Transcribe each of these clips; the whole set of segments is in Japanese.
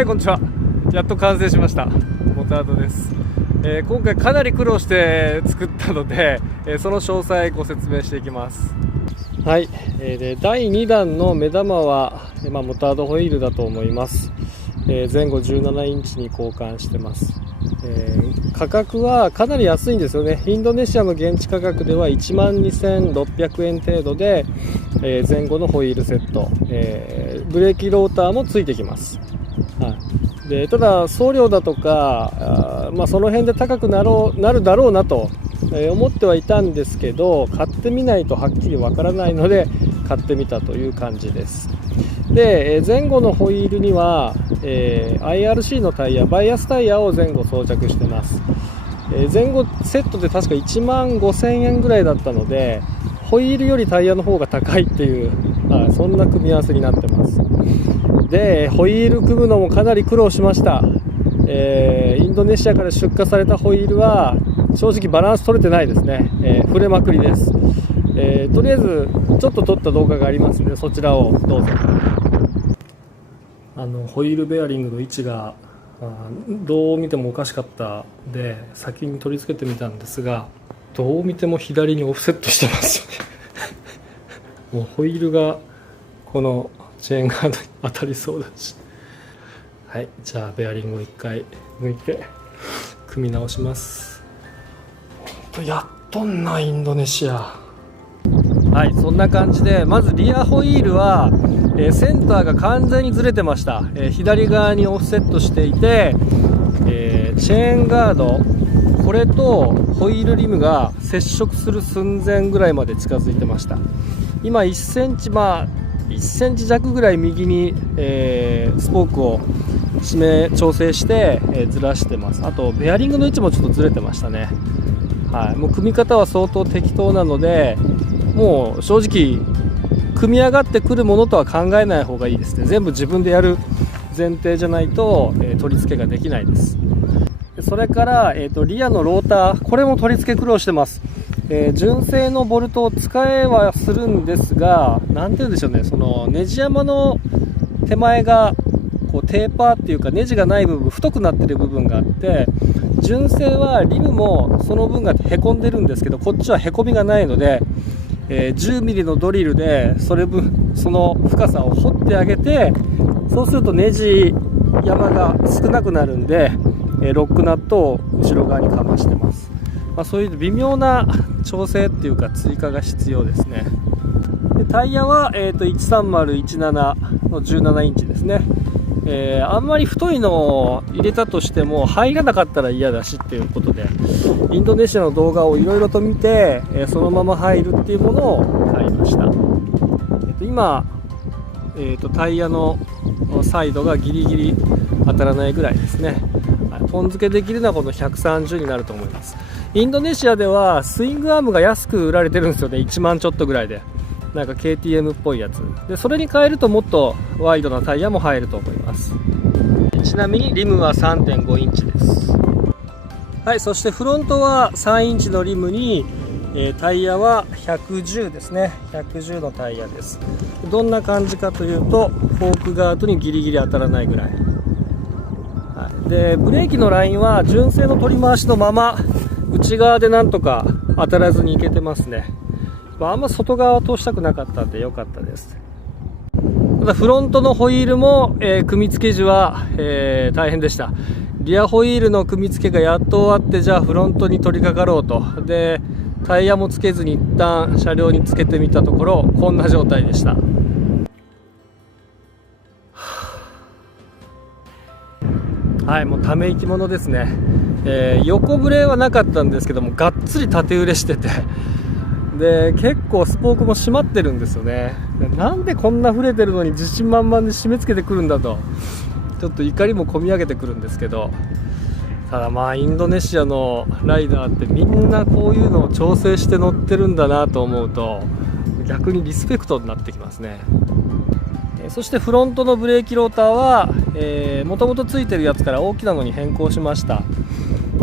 はい、こんにちは。やっと完成しました。モタードです。今回かなり苦労して作ったので、その詳細ご説明していきます。はい、で第2弾の目玉は、モタードホイールだと思います。前後17インチに交換してます。価格はかなり安いんですよね。インドネシアの現地価格では12,600円程度で、前後のホイールセット、ブレーキローターもついてきます。はい、でただ送料だとかその辺で高くなるだろうなと、思ってはいたんですけど、買ってみないとはっきりわからないので買ってみたという感じです。で前後のホイールには、IRC のタイヤ、バイアスタイヤを前後装着してます。前後セットで確か15,000円ぐらいだったので、ホイールよりタイヤの方が高いっていう、そんな組み合わせになってます。でホイール組むのもかなり苦労しました。インドネシアから出荷されたホイールは正直バランス取れてないですね。触れまくりです。とりあえずちょっと撮った動画がありますので、そちらをどうぞ。ホイールベアリングの位置がどう見てもおかしかったので先に取り付けてみたんですが、どう見ても左にオフセットしてますよねもうホイールがこのチェーンガードに当たりそうだし。はい、じゃあベアリングを1回抜いて組み直します。やっとんなインドネシア。はい、そんな感じで、まずリアホイールは、センターが完全にずれてました。左側にオフセットしていて、チェーンガード、これとホイールリムが接触する寸前ぐらいまで近づいてました。今1センチ、1センチ弱ぐらい右に、スポークを調整して、ずらしてます。あとベアリングの位置もちょっとずれてましたね。はい、もう組み方は相当適当なので、もう正直組み上がってくるものとは考えない方がいいですね。全部自分でやる前提じゃないと、取り付けができないです。それから、リアのローター、これも取り付け苦労してます。純正のボルトを使えはするんですが、なんて言うんでしょうね、そのネジ山の手前がこうテーパーっていうかネジがない部分、太くなってる部分があって、純正はリムもその分がへこんでるんですけど、こっちはへこみがないので、10ミリのドリルでその深さを掘ってあげて、そうするとネジ山が少なくなるんで、ロックナットを後ろ側にかましてます。そういう微妙な調整っていうか追加が必要ですね。でタイヤは、13017の17インチですね。あんまり太いのを入れたとしても入らなかったら嫌だしっていうことで、インドネシアの動画をいろいろと見て、そのまま入るっていうものを買いました。今、タイヤのサイドがギリギリ当たらないぐらいですね。ポン付けできるのはこの130になると思います。インドネシアではスイングアームが安く売られてるんですよね。1万ちょっとぐらいで、なんか KTM っぽいやつで、それに変えるともっとワイドなタイヤも入ると思います。ちなみにリムは 3.5 インチです。はい、そしてフロントは3インチのリムに、タイヤは110ですね。110のタイヤです。どんな感じかというと、フォークガードにギリギリ当たらないぐらい。はい、でブレーキのラインは純正の取り回しのまま内側でなんとか当たらずにいけてますね。あんま外側を通したくなかったんで良かったです。ただフロントのホイールも、組み付け時は、大変でした。リアホイールの組み付けがやっと終わって、じゃあフロントに取り掛かろうと。でタイヤもつけずに一旦車両につけてみたところ、こんな状態でした。はい、もうため息ものですね。横ブレはなかったんですけども、がっつり縦揺れしてて、で結構スポークも締まってるんですよね。なんでこんな触れてるのに自信満々で締め付けてくるんだと、ちょっと怒りもこみ上げてくるんですけど、ただインドネシアのライダーってみんなこういうのを調整して乗ってるんだなと思うと、逆にリスペクトになってきますね。そしてフロントのブレーキローターはもともとついてるやつから大きなのに変更しました。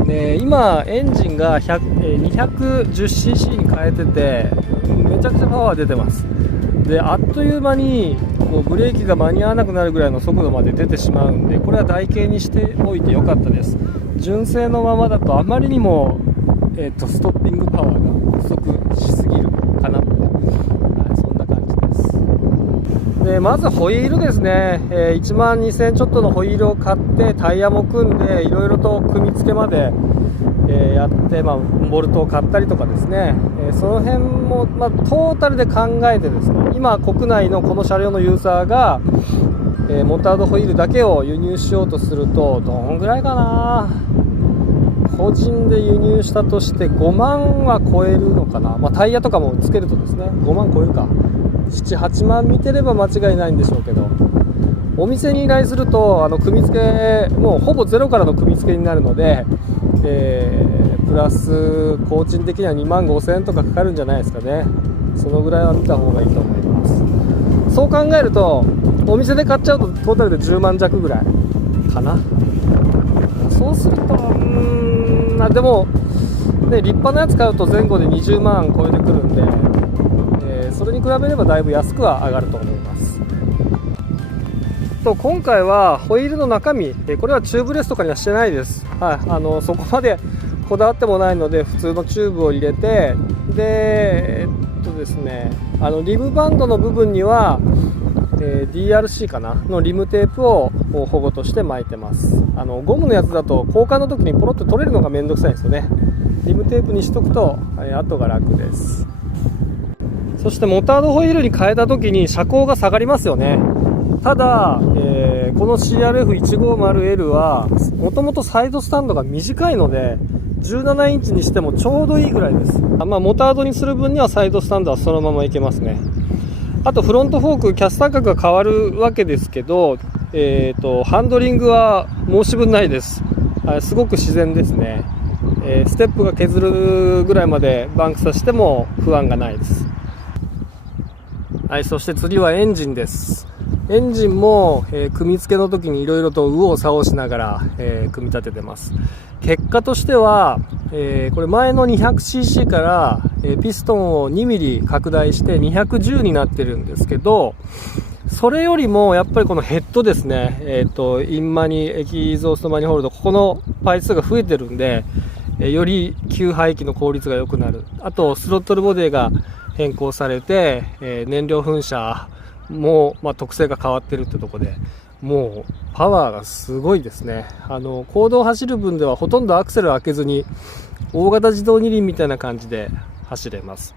で今エンジンが 210cc に変えてて、めちゃくちゃパワー出てます。であっという間にこうブレーキが間に合わなくなるぐらいの速度まで出てしまうんで、これは台形にしておいてよかったです。純正のままだとあまりにも、ストッピングパワーが不足しすぎるかなって、そんな感じです。でまずホイールですね、1万2000円ちょっとのホイールを買ってタイヤも組んでいろいろと組み付けまでやって、ボルトを買ったりとかですね、その辺も、トータルで考えてですね、今国内のこの車両のユーザーが、モタードホイールだけを輸入しようとするとどんぐらいかな、個人で輸入したとして5万は超えるのかな、タイヤとかもつけるとですね5万超えるか、7、8万見てれば間違いないんでしょうけど、お店に依頼すると組み付けもうほぼゼロからの組み付けになるので、プラス工賃的には2万5000円とかかかるんじゃないですかね。そのぐらいは見た方がいいと思います。そう考えるとお店で買っちゃうとトータルで10万弱ぐらいかな。そうするとでも、ね、立派なやつ買うと前後で20万超えてくるんで、それに比べればだいぶ安くは上がると思います。今回はホイールの中身、これはチューブレスとかにはしてないです。そこまでこだわってもないので普通のチューブを入れて、でですね、リムバンドの部分には、DRC かなのリムテープを保護として巻いてます。ゴムのやつだと交換の時にポロッと取れるのがめんどくさいんですよね。リムテープにしとくと、後が楽です。そしてモタードホイールに変えた時に車高が下がりますよね。ただ、この CRF150L はもともとサイドスタンドが短いので17インチにしてもちょうどいいぐらいです。モタードにする分にはサイドスタンドはそのままいけますね。あとフロントフォークキャスター角が変わるわけですけど、ハンドリングは申し分ないです。すごく自然ですね。ステップが削るぐらいまでバンクさせても不安がないです。そして次はエンジンです。エンジンも、組み付けの時にいろいろと右往左往しながら、組み立ててます。結果としては、これ前の 200cc から、ピストンを 2mm 拡大して210になってるんですけど、それよりもやっぱりこのヘッドですね、インマニエキゾーストマニホールド、ここの排数が増えてるんで、より給排気の効率が良くなる。あとスロットルボディが変更されて、燃料噴射も、特性が変わってるってところで、もうパワーがすごいですね。公道を走る分ではほとんどアクセルを開けずに大型自動二輪みたいな感じで走れます。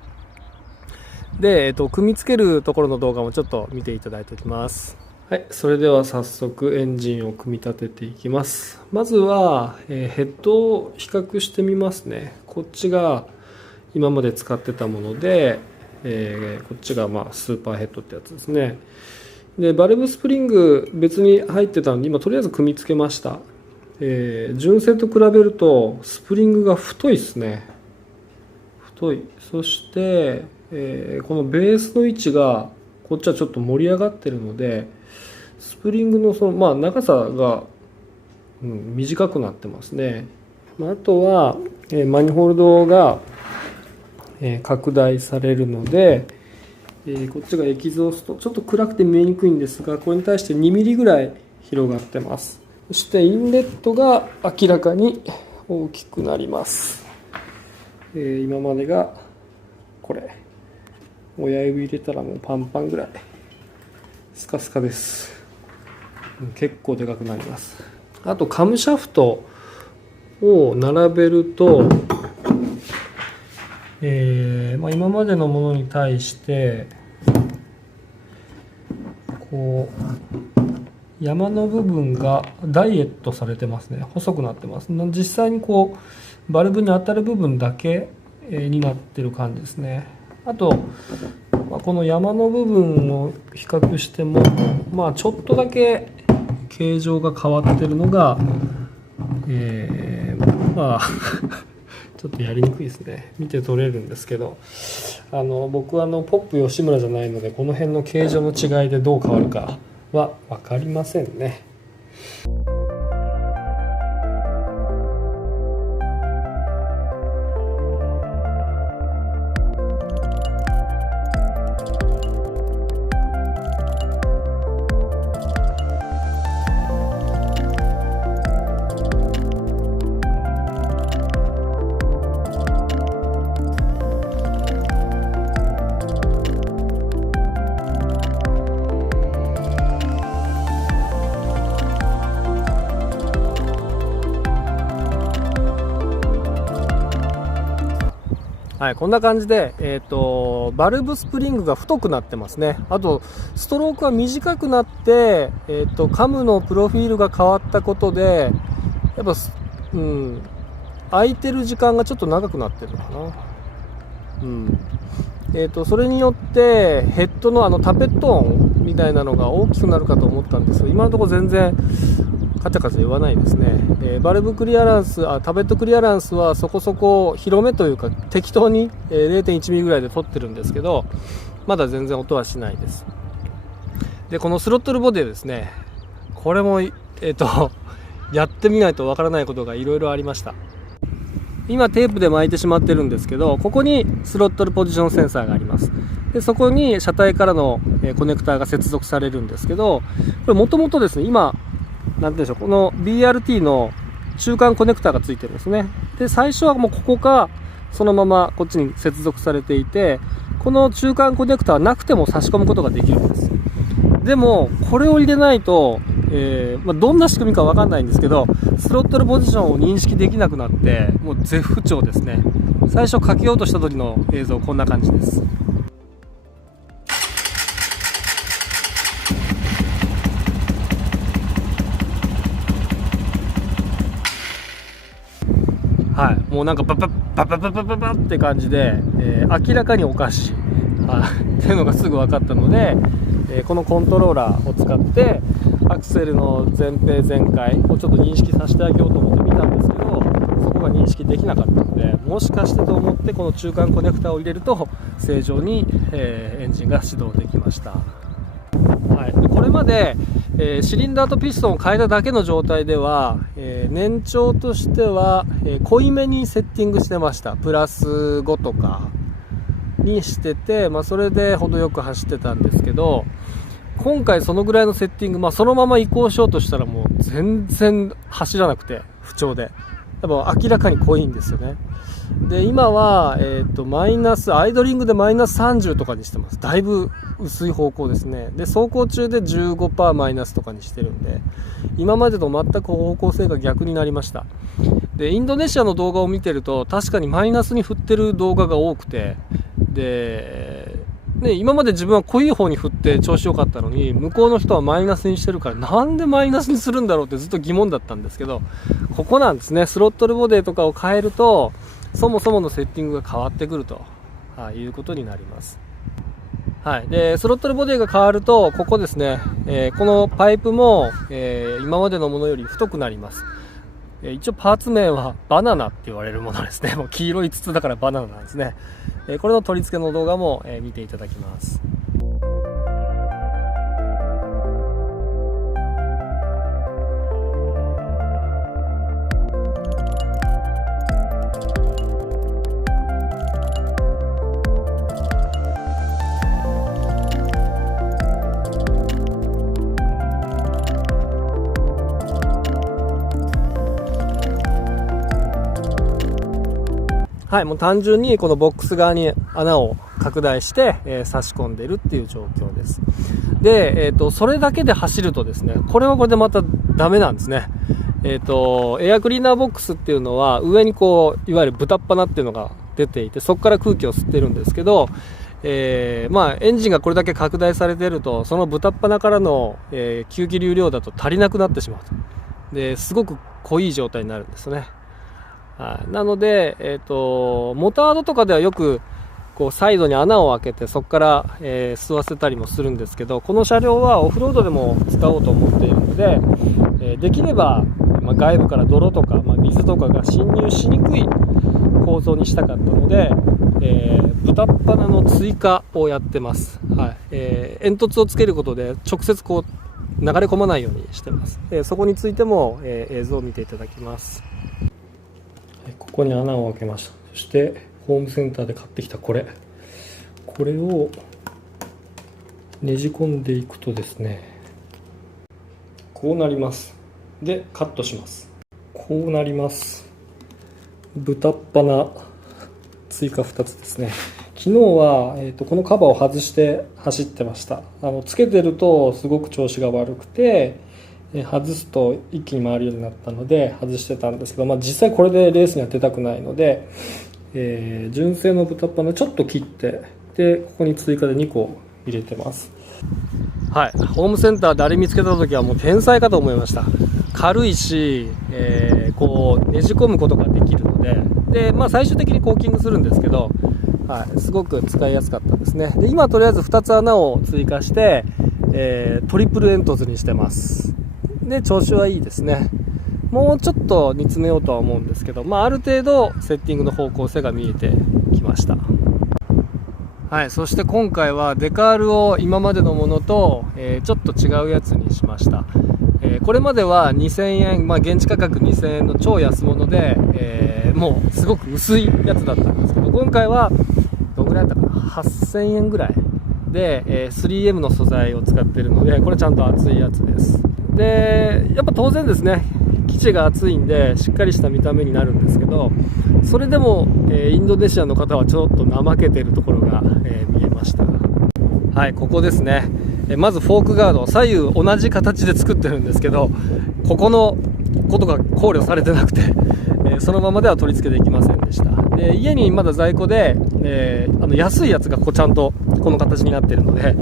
で、組み付けるところの動画もちょっと見ていただいておきます。はい、それでは早速エンジンを組み立てていきます。まずは、ヘッドを比較してみますね。こっちが今まで使ってたもので、こっちがスーパーヘッドってやつですね。でバルブスプリング別に入ってたので今とりあえず組み付けました。純正と比べるとスプリングが太いですね。太い。そして、このベースの位置がこっちはちょっと盛り上がってるのでスプリングの長さが、短くなってますね。あとは、マニホールドが拡大されるので、こっちがエキゾースト、ちょっと暗くて見えにくいんですが、これに対して 2mm ぐらい広がってます。そしてインレットが明らかに大きくなります。今までがこれ、親指入れたらもうパンパンぐらいスカスカです。結構でかくなります。あとカムシャフトを並べると、今までのものに対してこう山の部分がダイエットされてますね。細くなってます。実際にこうバルブに当たる部分だけになってる感じですね。あと、この山の部分を比較しても、ちょっとだけ形状が変わってるのが、ちょっとやりにくいですね。見て取れるんですけど、僕はポップ吉村じゃないのでこの辺の形状の違いでどう変わるかは分かりませんね。はい、こんな感じで、バルブスプリングが太くなってますね。あとストロークが短くなって、カムのプロフィールが変わったことでやっぱ、空いてる時間がちょっと長くなってるのかな。それによってヘッドのタペット音みたいなのが大きくなるかと思ったんですが、今のところ全然カチャカチャ言わないですね。バルブクリアランス、タペットクリアランスはそこそこ広めというか適当に、0.1 ミリぐらいで取ってるんですけど、まだ全然音はしないです。でこのスロットルボディですね、これもやってみないとわからないことがいろいろありました。今テープで巻いてしまってるんですけど、ここにスロットルポジションセンサーがあります。でそこに車体からのコネクターが接続されるんですけど、これもともとですね、今なんていうんでしょう、この BRT の中間コネクタがついてるんですね。で最初はもうここかそのままこっちに接続されていて、この中間コネクタはなくても差し込むことができるんです。でもこれを入れないと、どんな仕組みか分かんないんですけど、スロットルポジションを認識できなくなってもう絶不調ですね。最初かけようとした時の映像こんな感じです。はい、もうなんかババって感じで、明らかにおかしい、っていうのがすぐ分かったので、このコントローラーを使ってアクセルの前平全開をちょっと認識させてあげようと思って見たんですけど、そこが認識できなかったので、もしかしてと思ってこの中間コネクタを入れると正常に、エンジンが始動できました。はい、これまで、シリンダーとピストンを変えただけの状態では、年長としては、濃いめにセッティングしてました。プラス5とかにしてて、それで程よく走ってたんですけど、今回そのぐらいのセッティング、そのまま移行しようとしたらもう全然走らなくて不調で、やっぱ明らかに濃いんですよね。で今は、マイナスアイドリングでマイナス30とかにしてます。だいぶ薄い方向ですね。で走行中で 15% マイナスとかにしてるんで、今までと全く方向性が逆になりました。でインドネシアの動画を見てると確かにマイナスに振ってる動画が多くて、で今まで自分は濃い方に振って調子良かったのに、向こうの人はマイナスにしてるから、なんでマイナスにするんだろうってずっと疑問だったんですけど、ここなんですね。スロットルボディとかを変えるとそもそものセッティングが変わってくると、いうことになります。はい、でスロットルボディが変わるとここですね、このパイプも、今までのものより太くなります。一応パーツ名はバナナって言われるものですね。もう黄色い筒だからバナナなんですね。これの取り付けの動画も、見ていただきます。はい、もう単純にこのボックス側に穴を拡大して、差し込んでいるっていう状況です。で、それだけで走るとですね、これはこれでまたダメなんですね。エアクリーナーボックスっていうのは上にこういわゆる豚っ鼻っていうのが出ていて、そこから空気を吸ってるんですけど、エンジンがこれだけ拡大されていると、その豚っ鼻からの、吸気流量だと足りなくなってしまうと。ですごく濃い状態になるんですね。なので、モタードとかではよくこうサイドに穴を開けてそこから、吸わせたりもするんですけど、この車両はオフロードでも使おうと思っているので、できれば、外部から泥とか、水とかが侵入しにくい構造にしたかったので、豚っ鼻の追加をやってます。煙突をつけることで直接こう流れ込まないようにしてます。そこについても、映像を見ていただきます。ここに穴を開けました。そしてホームセンターで買ってきたこれをねじ込んでいくとですね、こうなります。でカットします。こうなります。豚っ鼻追加2つですね。昨日は、このカバーを外して走ってました。つけてるとすごく調子が悪くて、外すと一気に回るようになったので外してたんですけど、実際これでレースには出たくないので、純正の豚バラちょっと切ってでここに追加で2個入れてます。はい、ホームセンターであれ見つけた時はもう天才かと思いました。軽いし、こうねじ込むことができるので、最終的にコーキングするんですけど、はい、すごく使いやすかったですね。で今とりあえず2つ穴を追加して、トリプル煙突にしてます。で調子はいいですね。もうちょっと煮詰めようとは思うんですけど、ある程度セッティングの方向性が見えてきました。はい、そして今回はデカールを今までのものと、ちょっと違うやつにしました。これまでは2000円、現地価格2000円の超安物で、もうすごく薄いやつだったんですけど、今回はどのぐらいだったかな、8000円ぐらいで、3M の素材を使っているので、これちゃんと厚いやつです。でやっぱ当然ですね、生地が厚いんでしっかりした見た目になるんですけど、それでも、インドネシアの方はちょっと怠けているところが、見えました。はい、ここですね。まずフォークガード、左右同じ形で作ってるんですけど、ここのことが考慮されてなくて、そのままでは取り付けできませんでした。で家にまだ在庫で、安いやつがちゃんとこの形になっているので、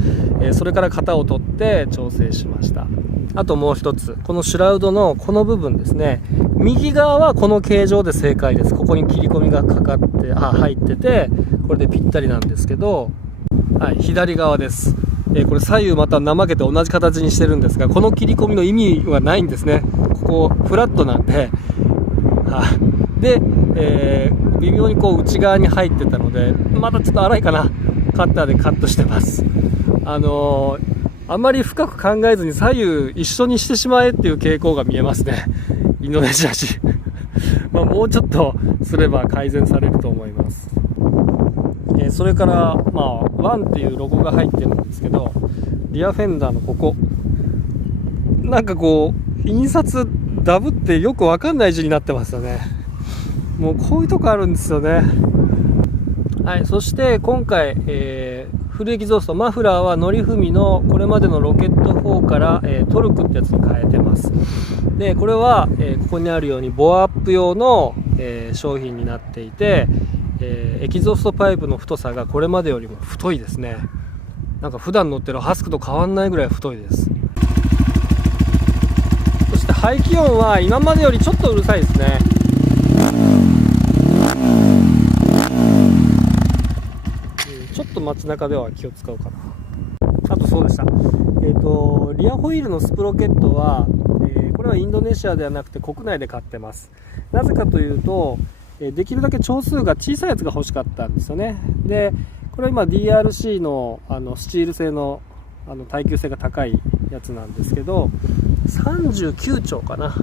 それから型を取って調整しました。あともう一つ、このシュラウドのこの部分ですね、右側はこの形状で正解です。ここに切り込みが入ってて、これでぴったりなんですけど、はい、左側です。これ左右また怠けて同じ形にしてるんですが、この切り込みの意味はないんですね。ここフラットなんで、で、微妙に内側に入ってたので、まだちょっと粗いかな、カッターでカットしてます。あまり深く考えずに左右一緒にしてしまえっていう傾向が見えますね、インドネシア人もうちょっとすれば改善されると思います。それからワンっていうロゴが入ってるんですけど、リアフェンダーのここなんか印刷ダブってよくわかんない字になってますよね。もうこういうとこあるんですよね。はい、そして今回、フルエキゾーストマフラーはノリフミのこれまでのロケット4から、トルクってやつに変えてます。でこれは、ここにあるようにボアアップ用の、商品になっていて、エキゾーストパイプの太さがこれまでよりも太いですね。なんか普段乗ってるハスクと変わんないぐらい太いです。そして排気音は今までよりちょっとうるさいですね。ちょっと街中では気を使うかな。あとそうでした、リアホイールのスプロケットは、これはインドネシアではなくて国内で買ってます。なぜかというと、できるだけ丁数が小さいやつが欲しかったんですよね。でこれは今 DRC の、スチール製の、耐久性が高いやつなんですけど、39丁かな、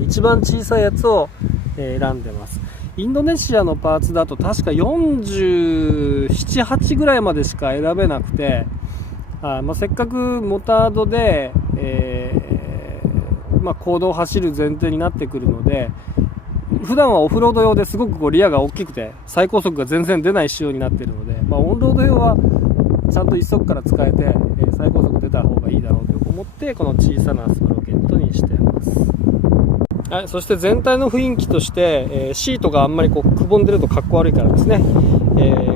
一番小さいやつを、選んでます。インドネシアのパーツだと確か47、8ぐらいまでしか選べなくて、せっかくモタードで、公道を走る前提になってくるので、普段はオフロード用ですごくリアが大きくて最高速が全然出ない仕様になっているので、オンロード用はちゃんと一足から使えて、最高速出た方がいいだろうと思ってこの小さなスプロケットにしています。はい、そして全体の雰囲気として、シートがあんまりくぼんでるとかっこ悪いからですね、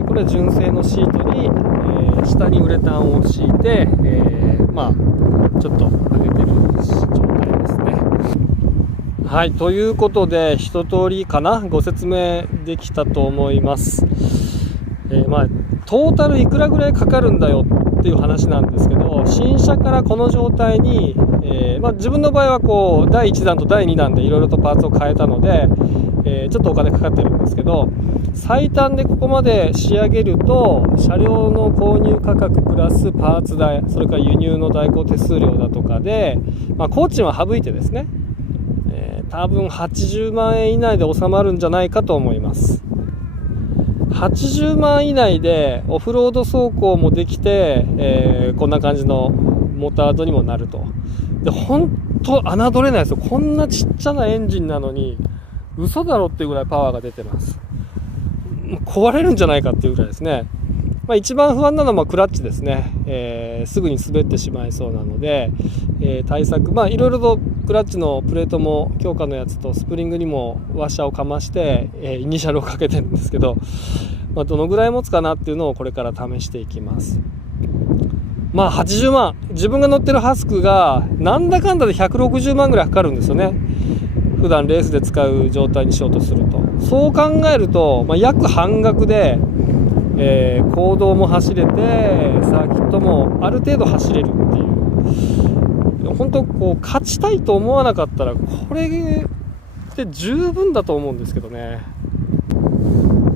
これは純正のシートに、下にウレタンを敷いて、ちょっと上げてる状態ですね。はい、ということで一通りかなご説明できたと思います。トータルいくらぐらいかかるんだよっていう話なんですけど、新車からこの状態に、自分の場合は第1弾と第2弾でいろいろとパーツを変えたので、ちょっとお金かかってるんですけど、最短でここまで仕上げると車両の購入価格プラスパーツ代、それから輸入の代行手数料だとかで、工賃は省いてですね、多分80万円以内で収まるんじゃないかと思います。80万以内でオフロード走行もできて、こんな感じのモータードにもなると。で本当侮れないですよ。こんなちっちゃなエンジンなのに嘘だろっていうぐらいパワーが出てます。壊れるんじゃないかっていうぐらいですね。一番不安なのはクラッチですね。すぐに滑ってしまいそうなので、対策いろいろとクラッチのプレートも強化のやつとスプリングにもワッシャーをかまして、イニシャルをかけてるんですけど、どのぐらい持つかなっていうのをこれから試していきます。80万、自分が乗ってるハスクがなんだかんだで160万ぐらいかかるんですよね。普段レースで使う状態にしようとすると、そう考えると、約半額で、公道も走れてサーキットもある程度走れるっていう、本当こう勝ちたいと思わなかったらこれで十分だと思うんですけどね。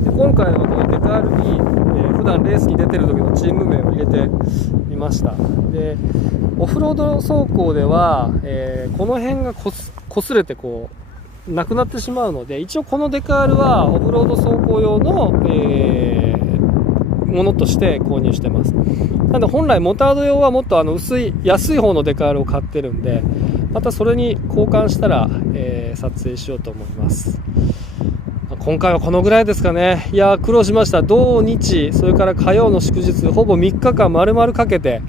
で今回はこのデカールに、普段レースに出てる時のチーム名を入れてみました。でオフロード走行では、この辺が擦れてこうなくなってしまうので、一応このデカールはオフロード走行用の、ものとして購入してます。なので本来モタード用はもっと安い方のデカールを買ってるんで、またそれに交換したら、撮影しようと思います。今回はこのぐらいですかね。いや苦労しました。土日それから火曜の祝日ほぼ3日間丸々かけて、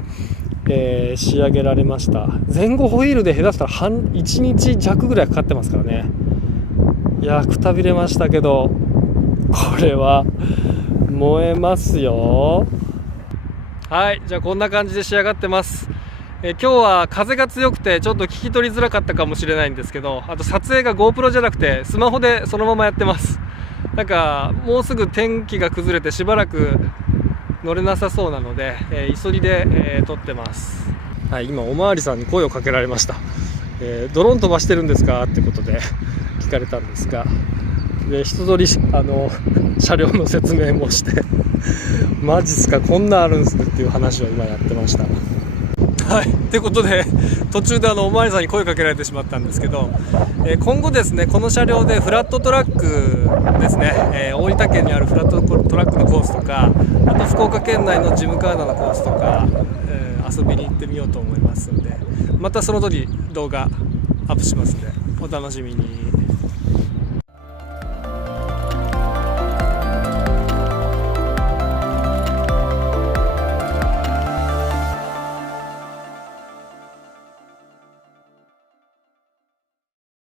仕上げられました。前後ホイールで下手したら1日弱ぐらいかかってますからね。いやくたびれましたけど、これは燃えますよ。はい、じゃあこんな感じで仕上がってます。今日は風が強くてちょっと聞き取りづらかったかもしれないんですけど、あと撮影が GoPro じゃなくてスマホでそのままやってます。なんかもうすぐ天気が崩れてしばらく乗れなさそうなので、急ぎで、撮ってます。はい、今おまわりさんに声をかけられました。ドローン飛ばしてるんですかってことで聞かれたんですが、で一通り車両の説明もしてマジっすかこんなんあるんすねっていう話を今やってました。はい、ということで途中でおまわりさんに声かけられてしまったんですけど、今後ですねこの車両でフラットトラックですね、大分県にあるフラットトラックのコースとか、あと福岡県内のジムカーナのコースとか、遊びに行ってみようと思いますので、またその時動画アップしますのでお楽しみに。